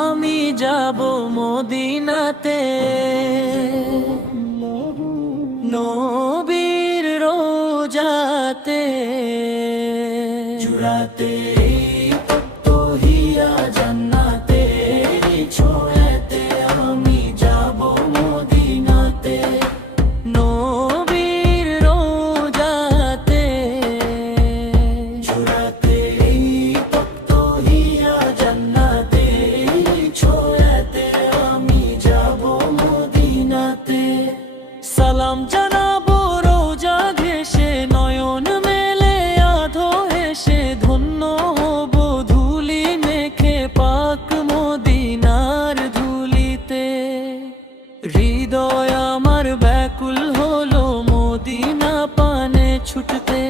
আমি যাব মদিনাতে, নবীর রোজাতে, জুড়াতে তপ্ত হিয়া জান্নাতে, ছোঁয়াতে আমি যাব মদিনাতে, নবীর রোজাতে, জুড়াতে তপ্ত হিয়া জান্নাতে, ছোঁয়াতে আমি যাব মদিনাতে। সালাম জানাবো রোজা ঘেঁষে, নয়ন মেলে আধো হেসে, ধন্য হব ধুলি মেখে পাক মদিনার ধুলিতে। হৃদয় আমার ব্যাকুল হলো মদিনা পানে ছুটতে,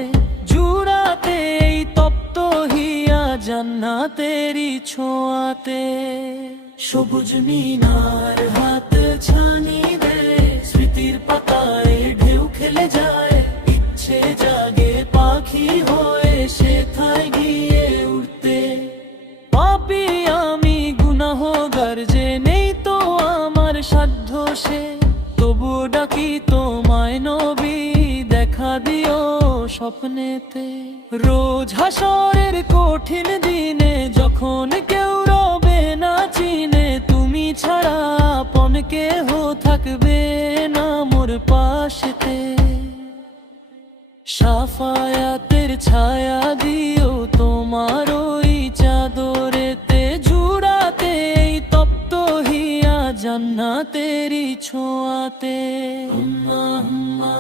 জুড়াতে এই তপ্ত হিয়া জান্নাতেরি ছোঁয়াতে। সবুজ মিনার হাত ছানি দে, স্মৃতির পাতায় ঢেউ খেলে যায়, ইচ্ছে জাগে পাখি হয়ে সেথায় গিয়ে উঠতে। পাপী আমি গুনাহগার, যে নেই তো আমার সাধ্য সে, তবু ডাকি তোমায় নবী, দেখা দিও স্বপ্নেতে। রোজ হাসরের কঠিন দিনে, যখন কেউ রবে না চিনে, তুমি ছাড়া আপন কেহ থাকবে না মোর পাশেতে। শাফায়াতের ছায়া দিও তোমার ওই চাদরেতে, জুড়াতে এই তপ্ত হিয়া জান্নাতেরি ছোঁয়াতে। আল্লাহুম্মা